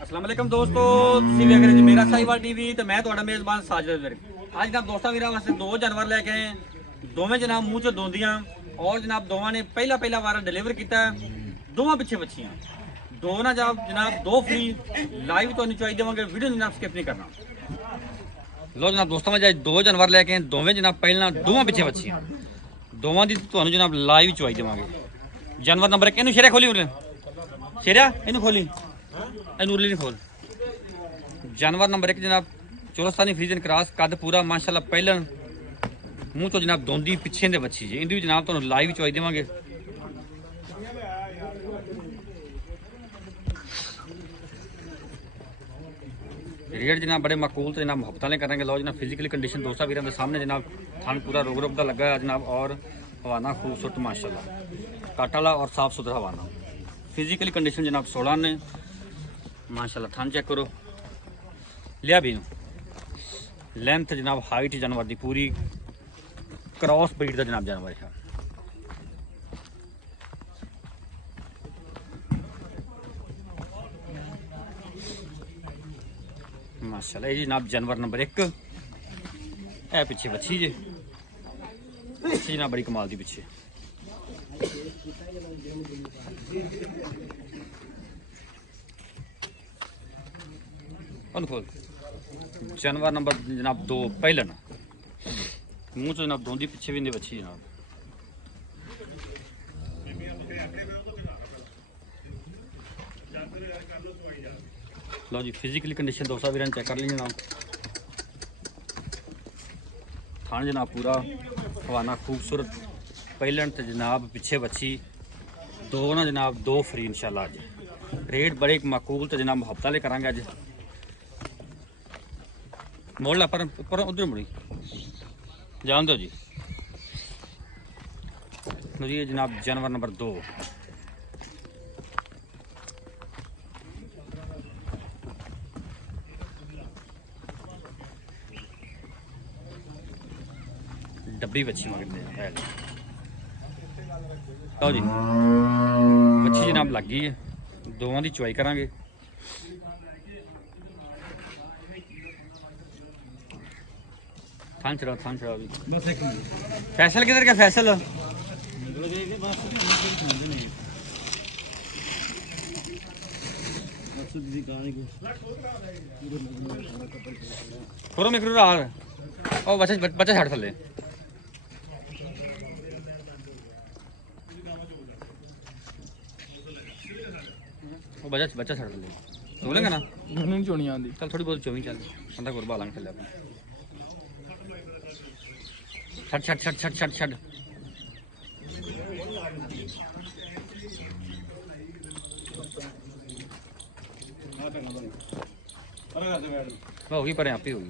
अस्सलाम वालेकुम दोस्तों, ਤੁਸੀਂ ਵੇਖ ਰਹੇ ਜੀ ਮੇਰਾ ਸਾਈਵਾਲ ਟੀਵੀ ਤੇ ਮੈਂ ਤੁਹਾਡਾ ਮੇਜ਼ਬਾਨ ਸਾਜਦ ਵਿਰਕ। ਅੱਜ ਜਨਾਬ ਦੋਸਤਾਂ ਵੀਰਾਂ ਵਾਸਤੇ ਦੋ ਜਾਨਵਰ ਲੈ ਕੇ ਆਏ। ਦੋਵੇਂ ਜਨਾਬ ਮੂੰਹ ਚੋਂ ਦੋਂਦੀਆਂ ਔਰ ਜਨਾਬ ਦੋਵਾਂ ਨੇ ਪਹਿਲਾ ਵਾਰ ਡਿਲੀਵਰ ਕੀਤਾ। ਦੋਵਾਂ ਪਿੱਛੇ ਬੱਚੀਆਂ ਦੋ ਨਾ ਜਨਾਬ ਦੋ ਫ੍ਰੀ ਲਾਈਵ ਤੁਹਾਨੂੰ ਚੁਆਈ ਦੇਵਾਂਗੇ। ਵੀਡੀਓ ਨੂੰ ਜਨਾਬ ਸਕਿਪ ਨਹੀਂ ਕਰਨਾ। ਲੋ ਜਨਾਬ ਦੋਸਤਾਂ ਮੈਂ ਦੋ ਜਾਨਵਰ ਲੈ ਕੇ ਆਏ। ਦੋਵੇਂ ਜਨਾਬ ਪਹਿਲਾਂ ਦੋਵਾਂ ਪਿੱਛੇ ਬੱਚੀਆਂ ਦੋਵਾਂ ਦੀ ਤੁਹਾਨੂੰ ਜਨਾਬ ਲਾਈਵ ਚੁਆਈ ਦੇਵਾਂਗੇ। ਜਾਨਵਰ ਨੰਬਰ 1 ਇਹਨੂੰ ਸ਼ੇਰਾ ਖੋਲੀ ਉਰੇ ਸ਼ੇਰਾ ਇਹਨੂੰ ਖੋਲੀ ਨੂਰਲੀ नहीं खोल। जानवर नंबर 1 जनाब चोरस्तानी फ्रीजन क्रॉस कद पूरा माशाल्लाह पहलन मूँह तो जनाब दोंदी पिछे दे बच्ची जी इंदी भी जनाब तुहानू लाइव चुआई देवांगे। रेट जनाब बड़े माकूल तो जनाब मुहब्बत वाले करेंगे। लो जनाब फिजिकली कंडीशन दोस्तों वीरों के सामने जनाब थान पूरा रोग रोग का लगा है जनाब और हवाना खूबसूरत माशाल्लाह काट वाला और साफ सुथरा हवाना। फिजिकली कंडीशन जनाब 16 ने माशाल्लाह। थान चेक करो लिया भी लेंथ जनाब हाइट जानवर की पूरी क्रॉस ब्रीड का जनाब जानवर है। माशाल्लाह ये जनाब जानवर नंबर 1 है। पिछे बच्ची जी जनाब बड़ी कमाल की पिछे खोल। जानवर नंबर जनाब 2 पहलन मूँह तो जनाब दोंदी पिछे भी नहीं बच्ची जनाब। लो जी फिजिकली कंडीशन दोस्तों वीर चेक कर ली जनाब। थान जनाब पूरा हवाना खूबसूरत पहलन तो जनाब पिछे बच्ची दो ना जनाब दो फ्री इंशाल्लाह। अज रेट बड़े माकूल तो जनाब मुहब्बत वाले करांगे। अज मोड़ ला पर उधर मुड़ी जान दो जी। ये जनाब जानवर नंबर 2 डब्बी बच्ची मंगते हैं लो जी। बच्ची जनाब लग गई है दोवां दी चुआई करांगे। थान चढ़ाओ भी बस एक फैसल किधर का फैसल करो मैं करो यार ओ बच्चा छाड़ थले ओ बच्चा छाड़ थले बोलेंगे ना नहीं चोनी आंदी चल थोड़ी बहुत चोवी चल बंदा गुरबा लांग चले अपन छड़ होगी पर आप ही होगी।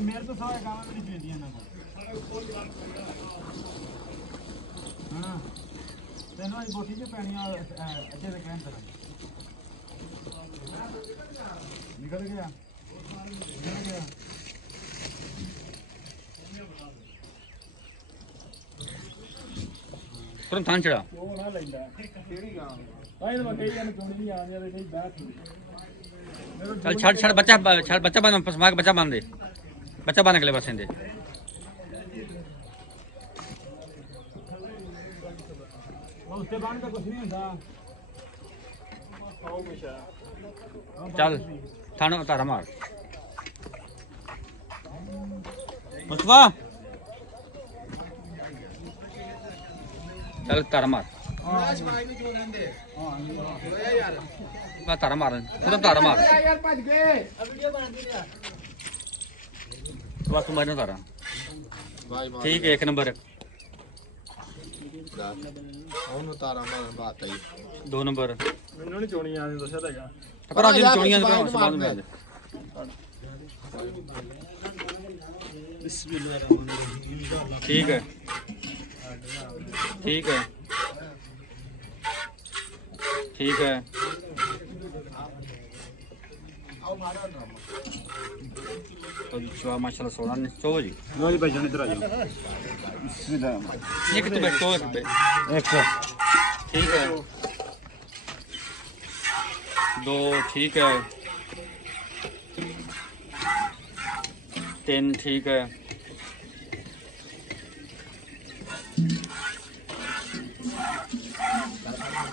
मेरे तो सारा काम मेरी बेटियां ना हाँ तेनों आज बोटी से पैनियां अच्छे से कहन तरह निकल गया तुरंत थान चढ़ा वो ना लेंदा केड़ी गांव भाई तो कई जन चुन नहीं आ जावे कई बैठ चल छड़ बच्चा बांध पसमा के बच्चा बांध दे बच्चा बांधने के लिए बस दे उसके बांध का कुछ नहीं होता। चल थाना तारा मार मुस्तफा चल तारा मार तारा मार पूरा तारा मार बस मारना तारा ठीक है 1 नंबर 2 नंबर ਮੈਨੂੰ ਨਹੀਂ ਚੋਣੀਆਂ ਆਉਂਦੀਆਂ ਦੱਸਿਆ ਤਾਂਗਾ ਪਰ ਅੱਜ ਚੋਣੀਆਂ ਦੇ ਬਾਅਦ में बिस्मिल्लाह ठीक है ठीक है ठीक है तो चवा माशाल्लाह 16 ने चो जी लो जी भाईजान इधर आ जाओ। एक तो बैठो एक पे एक ठीक है, दो ठीक है, तीन ठीक है,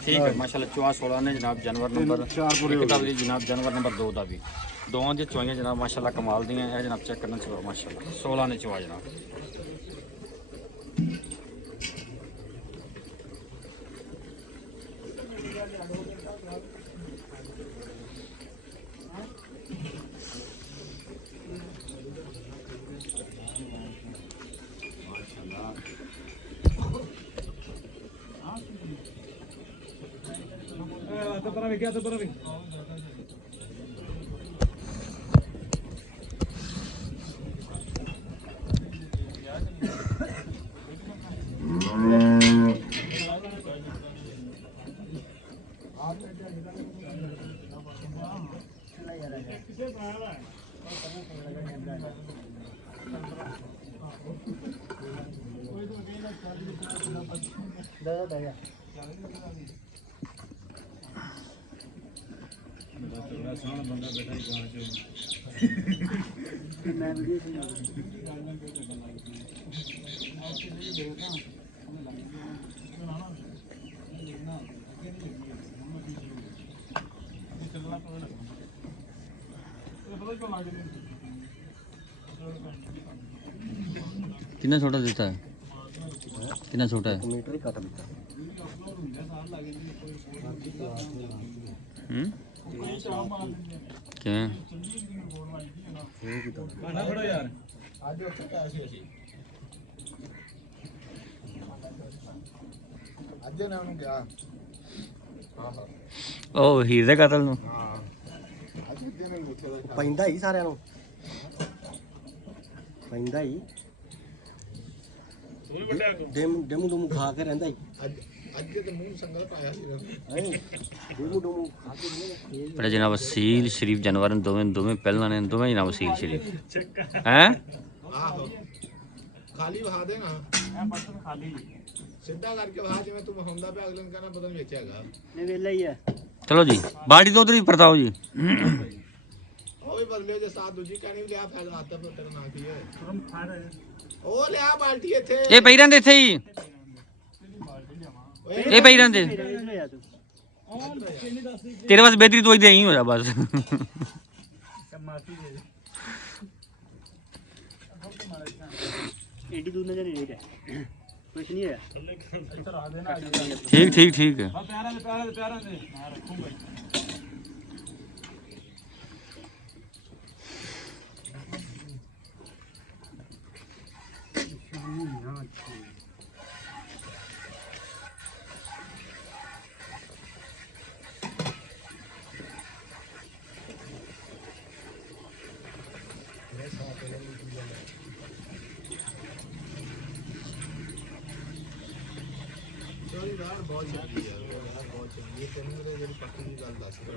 ठीक है माशाल्लाह। चवा 16 ने जनाब जानवर नंबर चार पूरे हो एक दा भी जनाब जानवर नंबर 2 दा भी दोवां दी चवाइयां जनाब माशाल्लाह कमाल दियां है जनाब। चेक करना चवा माशाल्लाह 16 ने चवा जनाब। तो पर भी क्या तो पर भी सोना बंदा बैठा ही कहां जो मैं वीडियो बना कितना छोटा देता है, कितना छोटा है मीटर ही काटा देता क्या खाना फड़ो यार ਅੱਜ ਨਾ ਉਹਨੂੰ ਗਿਆ ਉਹ ਹੀਰ ਦੇ ਕਤਲ ਨੂੰ ਹਾਂ ਅੱਜ ਦਿਨ ਮੁੱਛੇ ਦਾ ਪੈਂਦਾ ਹੀ ਸਾਰਿਆਂ ਨੂੰ ਪੈਂਦਾ ਹੀ ਡੇਮੂ ਡੂਮੂ ਖਾ ਕੇ ਰਹਿੰਦਾ ਹੀ ਅੱਜ ਤੇ ਮੂੰਹ ਸੰਗਲ ਪਾਇਆ ਸੀ ਡੇਮੂ ਡੂਮੂ ਖਾ ਕੇ बड़े जनाब सील शरीफ जानवर ने दोवें पहला ने दोवें जनाब सील शरीफ हैं ਆਹੋ ਖਾਲੀ ਵਹਾ ਦੇ ਨਾ ਇਹ ਬਟਨ ਖਾਲੀ ਸਿੱਧਾ ਕਰਕੇ ਵਹਾ ਜਿਵੇਂ ਤੂੰ ਵਹਾਉਂਦਾ ਪਿਆ ਅਗਲੇ ਨੂੰ ਕਹਿੰਦਾ ਪਤਾ ਨਹੀਂ ਵਿੱਚ ਹੈਗਾ ਨਹੀਂ ਵੇਲਾ ਹੀ ਹੈ चलो जी बाड़ी तो उधर ही परताओ जी ਉਹ ਵੀ ਬਦਲਿਓ ਜੇ ਸਾਥ ਦੂਜੀ ਕਹਿਣੀ ਲਿਆ ਫਾਇਦਾ ਆਤਾ ਪਰ ਤੇਰਾ ਨਾਂ ਕੀ ਹੈ ਉਹ ਲਿਆ ਬਾਲਟੀ ਇੱਥੇ ये पई रहंदे थे ही ये पई रहंदे तेरे पास बेहतरी तो ही हो जा बस एडी दूर नजर नहीं है कुछ नहीं है ठीक ठीक ठीक है प्यारा प्यारा प्यारा मैं रखूं भाई ਸੋਰੀ ਯਾਰ ਬਹੁਤ ਚੰਗੀ ਹੈ ਯਾਰ ਬਹੁਤ ਚੰਗੀ ਹੈ ਤੈਨੂੰ ਮੇਰੇ ਜਿਹੜੀ ਪੱਕੀ ਦੀ ਗੱਲ ਦੱਸ ਰਿਹਾ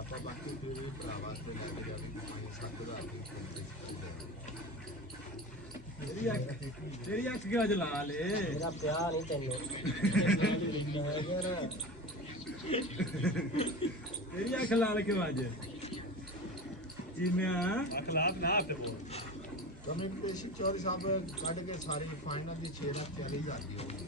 ਆਪਾਂ ਬਾਕੀ ਫਿਰ ਵੀ ਭਰਾਵਾਂ ਤੋਂ ਲੈ ਕੇ ਜਾਵੇ 5-7 ਹਜ਼ਾਰ ਦੀ ਤੇਰੀ ਅੱਖ ਕਿਉਂ ਅੱਜ ਲਾ ਲੇ ਮੇਰਾ ਪਿਆਰ ਨਹੀਂ ਤੈਨੂੰ ਤੇਰੀ ਅੱਖ ਲਾਲ ਕਿਉਂ ਅੱਜ ਚੀਮਿਆ ਅਖਲਾਕ ਨਾ ਤੇ ਬੋਲ ਕਮਿਊਨੀਕੇਸ਼ਨ ਚੌਧਰੀ ਸਾਹਿਬ ਕੱਢ ਕੇ ਸਾਰੀ ਫਾਈਨਲ ਦੀ 6,40,000 ਦੀ ਹੋਈ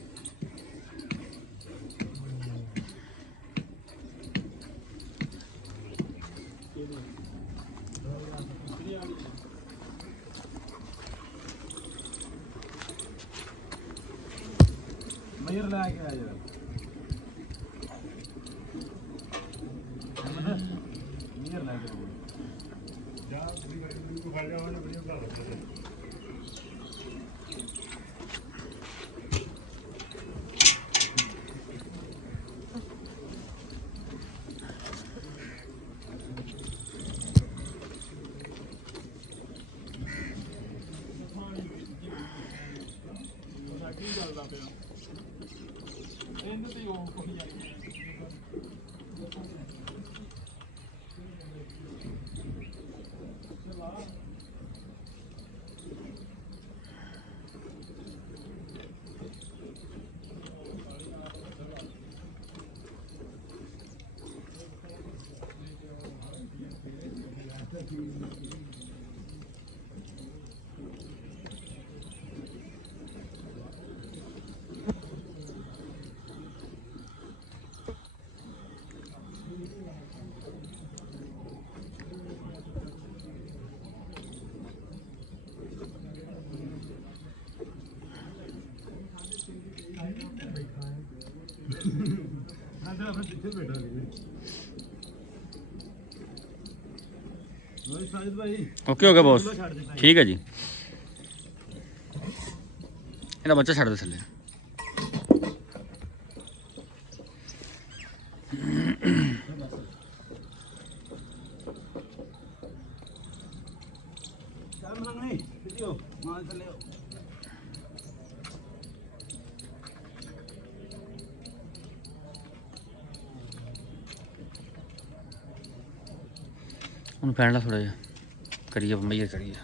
ਮੀਰ ਲੈ ਕੇ ਆ ਜਾ ਮੀਰ ਲੈ ਕੇ ਜਾ ਵੀਡੀਓ ਕੋ ਫੜ ਲਿਆ ਉਹਨੇ ਵੀਡੀਓ ਕਰ ਲਓ ਕੀ ਚੱਲਦਾ ਪਿਆ ਇਹਨੂੰ ਤੇ ਉਹ ਕੋਈ ओके हो गया बॉस, ठीक है जी। ਇਹਦਾ ਬੱਚਾ ਛੱਡ ਦੇ ਥੱਲੇ। ਉਹਨੂੰ ਪੈਣ ਲਾ ਥੋੜਾ ਜਿਹਾ, ਕਰੀਏ ਮਈਰ ਕਰੀਏ।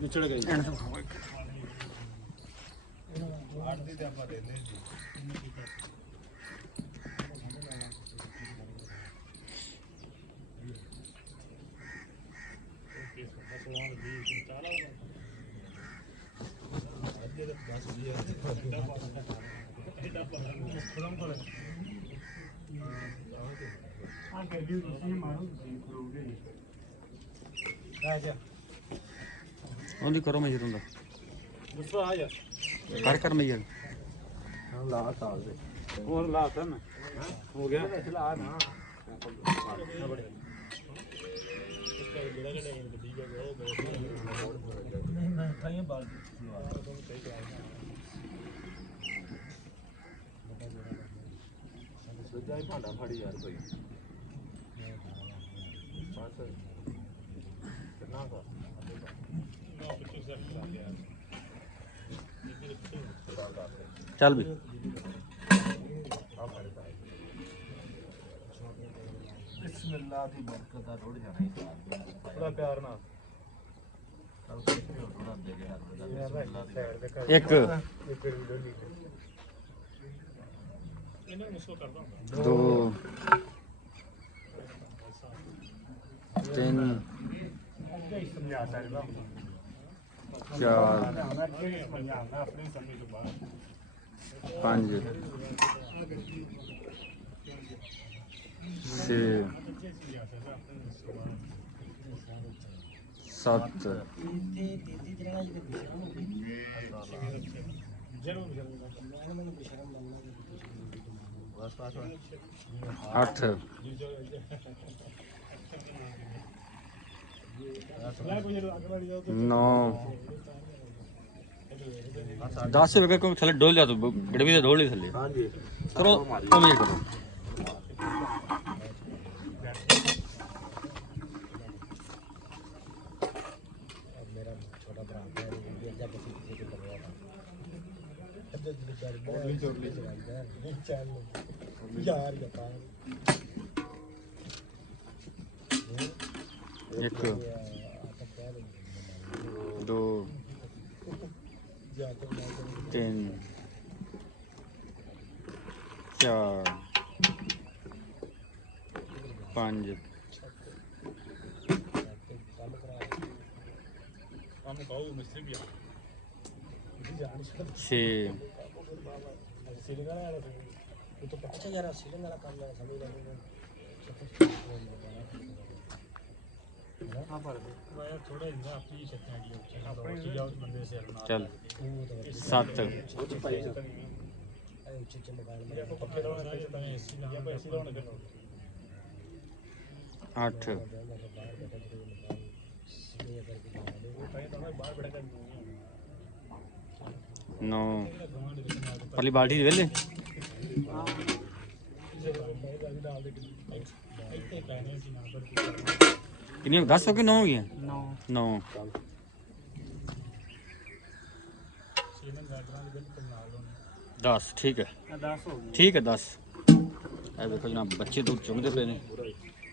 ਨਿਚੜ ਗਈ ਉਹਦੀ ਕਰੋ ਮਈਰ ਹੁੰਦਾ ਦੱਸੋ ਆ ਜਾ ਕਰ ਮਈਰ। ਲਾ ਤਾਲ ਦੇ ਹੋਰ ਲਾਤਾ ਨਾ ਹੋ ਗਿਆ ਲਾ ਨਾ ਭਾਂਡਾ ਫੜੀ ਯਾਰ ਕੋਈ ਕਿੰਨਾ ਕਾ ਚੱਲ ਵੀ ਬਿਸਮਿਲ੍ਲਾ ਦੀ ਬਰਕਤ ਆ ਰੁੜ ਜਾਣਾ ਹੀ ਥੋੜਾ ਪਿਆਰ ਨਾਲ ਇੱਕ ਦੋ ਤਿੰਨ ਸਮਝਾ ਸਕਦਾ ਚਾਰ ਆਪਣੀ ਸਮਝ ਤੋਂ ਬਾਹਰ ਪੰਜ ਛੇ ਸੱਤ ਅੱਠ नौ 10 से बगैर थले डोल जा तो गड़वी से डोल ही थले करो कम ये करो एक दो तीन चार पाँच छः चल सात आठ नौ पहली बाल्टी वेले कितनी 10 हो गई 9 हो गई 9 10 ठीक है 10 ठीक है 10 ਇਹ ਦੇਖੋ ਜਨਾਬ ਬੱਚੇ ਦੁੱਧ ਚੁੰਗਦੇ ਪਏ ਨੇ,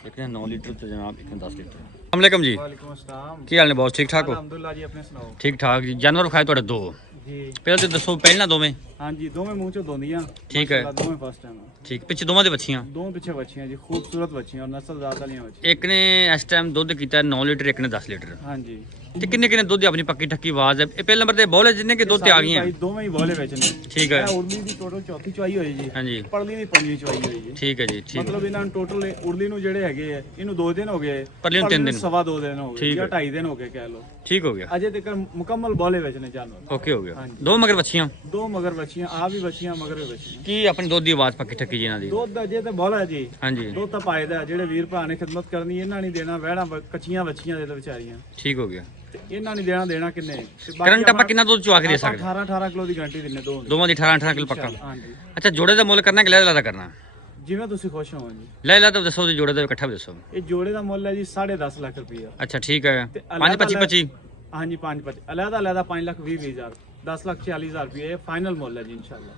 ਇੱਕ ਨੇ 9 ਲੀਟਰ ਤੇ ਜਨਾਬ ਇੱਕ ਨੇ 10 ਲੀਟਰ। ਅਸਲਾਮੁਅਲੈਕਮ ਜੀ। ਵਾਲੇਕੁਮ अस्सलाम। ਕੀ ਹਾਲ ਨੇ ਬੌਸ, ਠੀਕ ਠਾਕ ਹੋ? ਅਲਹਮਦੁਲਿਲਾ ਜੀ, ਆਪਣੇ ਸੁਣਾਓ? ਠੀਕ ਠਾਕ ਜੀ। ਜਾਨਵਰ ਵਿਖਾਏ ਤੁਹਾਡੇ ਦੋ, ਜੀ ਪਹਿਲਾਂ ਤੇ ਦੱਸੋ ਪਹਿਲਾਂ ਦੋਵੇਂ। ਹਾਂਜੀ, ਦੋਵੇਂ ਮੂੰਹ ਚੋਂ ਦੋਂਦੀਆਂ। ਠੀਕ ਹੈ। ਮਾਸ਼ਾਅੱਲਾ, ਦੋਵੇਂ ਫਸਟ ਟਾਈਮ। ਠੀਕ, ਪਿੱਛੇ ਦੋਵਾਂ ਦੇ ਬੱਚੀਆਂ, ਦੋਵੇਂ ਪਿੱਛੇ ਬੱਚੀਆਂ ਜੀ, ਖੂਬਸੂਰਤ ਬੱਚੀਆਂ ਔਰ ਨਸਲਜ਼ਾਤ ਵਾਲੀਆਂ ਬੱਚੀਆਂ। ਇੱਕ ਨੇ ਇਸ ਟਾਈਮ ਦੁੱਧ ਕੀਤਾ 9 ਲੀਟਰ, ਇੱਕ ਨੇ 10 ਲੀਟਰ। ਹਾਂਜੀ, ਤੇ ਕਿੰਨੇ ਕਿੰਨੇ ਦੁੱਧ ਦੀ ਆਪਣੀ ਪੱਕੀ ਠੱਕੀ ਆਵਾਜ਼ ਹੈ। ਇਹ ਪਹਿਲੇ ਨੰਬਰ ਤੇ ਬੋਲੇ ਜਿੰਨੇ ਕਿ ਦੁੱਧ ਤੇ ਆ ਗਈਆਂ। ਭਾਈ ਦੋਵੇਂ ਹੀ ਬੋਲੇ ਵਿੱਚ ਨੇ। ਠੀਕ ਹੈ। ਇਹ ਉਰਲੀ ਦੀ ਟੋਟਲ ਚੌਥੀ ਚੁਆਈ ਹੋਈ ਜੀ, ਹਾਂਜੀ ਪਰਲੀ ਦੀ ਪੰਜਵੀਂ ਚੁਆਈ ਹੋਈ ਜੀ। ਠੀਕ ਹੈ ਜੀ। ਠੀਕ ਮਤਲਬ ਇਹਨਾਂ ਨੂੰ ਟੋਟਲ ਉਰਲੀ ਨੂੰ ਜਿਹੜੇ ਹੈਗੇ ਆ, ਇਹਨੂੰ 2 ਦਿਨ ਹੋ ਗਏ, ਪਰਲੀ ਨੂੰ 3 ਦਿਨ, ਸਵਾ 2 ਦਿਨ ਹੋ ਗਏ ਠੀਕ ਜਾਂ ਹੈ। 2.5 ਦਿਨ ਹੋ ਗਏ ਕਹਿ ਲਓ। ਠੀਕ ਹੋ ਗਿਆ, ਅਜੇ ਤੱਕ ਮੁਕੰਮਲ ਬੋਲੇ ਵਿੱਚ ਨੇ ਜਾਨਵਰ। ਓਕੇ ਹੋ ਗਿਆ। ਹਾਂਜੀ। ਦੋ ਮਗਰ ਬੱਚੀਆਂ, ਦੋ ਮਗਰ ਬੱਚੀਆਂ, ਆ ਵੀ ਬੱਚੀਆਂ ਮਗਰ ਵੀ ਬੱਚੀਆਂ। ਕੀ ਆਪਣੀ ਦੁੱਧ ਦੀ ਆਵਾਜ਼ ਪੱਕੀ ਠੱਕੀ ਜੀ ਇਹਨਾਂ ਦੀ? ਦੁੱਧ ਅਜੇ ਤੇ ਬੋਲਾ ਜੀ, ਹਾਂਜੀ ਦੁੱਧ ਤਾਂ ਪਾਇਦਾ। ਜਿਹੜੇ ਵੀਰ ਭਰਾ ਨੇ ਖਿਦਮਤ ਕਰਨੀ, ਇਹਨਾਂ ਨਹੀਂ ਦੇਣਾ ਵਹਿਣਾ ਕੱਚੀਆਂ ਬੱਚੀਆਂ ਦੇ ਤਾਂ ਵਿਚਾਰੀਆਂ, ਠੀਕ ਹੋ ਗਿਆ। ਤੇ ਇਹਨਾਂ ਨਹੀਂ ਦੇਣਾ ਕਿੰਨੇ। ਤੇ ਬਾਕੀ ਕਰੰਟ ਆਪਾਂ ਕਿੰਨਾ ਦੁੱਧ ਚੁਆ ਕੇ ਦੇ ਆਪਾਂ ਸਕਦੇ? 18 ਕਿਲੋ ਦੀ ਗਾਰੰਟੀ ਦਿੰਨੇ ਦੋ ਦੋਵਾਂ ਦੀ 18 ਕਿਲੋ ਪੱਕਾ। ਹਾਂਜੀ, ਅੱਛਾ, ਜੋੜੇ ਦਾ ਮੁੱਲ ਕਰਨਾ ਕਿ ਲੈ ਦਾ ਕਰਨਾ? ਜਿਵੇਂ ਤੁਸੀਂ ਖੁਸ਼ ਹੋ ਜੀ। ਲੈ ਤਾਂ ਦੱਸੋ ਜੀ, ਜੋੜੇ ਦਾ ਇਕੱਠਾ ਵੀ ਦੱਸੋ। ਇਹ ਜੋੜੇ ਦਾ ਮੁੱਲ ਹੈ ਜੀ 10.5 ਲੱਖ ਰੁਪਈਆ। ਅੱਛਾ ਠੀਕ ਹੈ। ਤੇ 5 25 25 ਹਾਂਜੀ 5 ਅਲੱਗਾ 5,20,000 10,40,000 ਰੁਪਏ ਇਹ ਫਾਈਨਲ ਮੁੱਲ ਹੈ ਜੀ ਇਨਸ਼ਾਅੱਲਾ।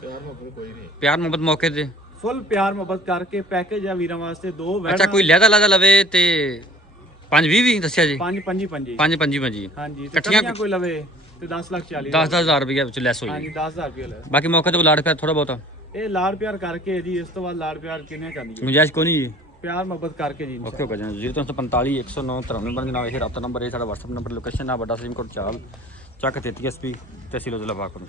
ਪਿਆਰ ਮੁਹੱਬਤ ਕੋਈ ਨਹੀਂ। ਪਿਆਰ ਮੁਹੱਬਤ ਮੌਕੇ ਤੇ ਫੁੱਲ ਪਿਆਰ ਮੁਹੱਬਤ ਕਰਕੇ ਪੈਕੇਜ ਆ ਵੀਰਾਂ ਵਾਸਤੇ। ਦੋ ਅੱਛਾ, ਕੋਈ ਲੈਦਾ ਲਵੇ ਤੇ 5 20 ਵੀ ਦੱਸਿਆ ਜੀ। 5 5 5 5 5 ਹਾਂਜੀ, ਤੇ ਇਕੱਠੀਆਂ ਇਕੱਠੀਆਂ ਕੋਈ ਲਵੇ ਤੇ 10,40,000 10,000 ਰੁਪਏ ਵਿੱਚ ਲੈਸ ਹੋਈ। ਹਾਂਜੀ 10,000 ਰੁਪਏ ਲੈ। ਬਾਕੀ ਮੌਕੇ ਤੇ ਲਾੜ ਪਿਆ ਥੋੜਾ ਬਹੁਤਾ ਇਹ ਲਾੜ ਪਿਆਰ ਕਰਕੇ ਜੀ, ਇਸ ਤੋਂ ਬਾਅਦ ਲਾੜ ਪਿਆਰ ਕਿੰਨੇ ਕਰਨੀ ਹੈ? ਗੁੰਜਾਇਸ਼ ਕੋਈ ਨਹੀਂ ਜੀ। ਪਿਆਰ ਮੁਹੱਬਤ ਕਰਕੇ ਜੀ। ਓਕੇ ਹੋ ਗਿਆ ਜੀ। 0345 109 93 ਨੰਬਰ ਜਨਾਬ, ਇਹ ਰਾਬਤਾ ਨੰਬਰ, ਇਹ ਸਾਡਾ WhatsApp ਨੰਬਰ, ਲੋਕੇਸ਼ਨ ਆ ਵੱਡਾ ਸਲੀਮ ਕੋਟ ਚਾਲ ਚੱਕ 33 SP ਤਹਿਸੀਲ ਜ਼ਿਲ੍ਹਾ ਬਾਗਪੁਰ।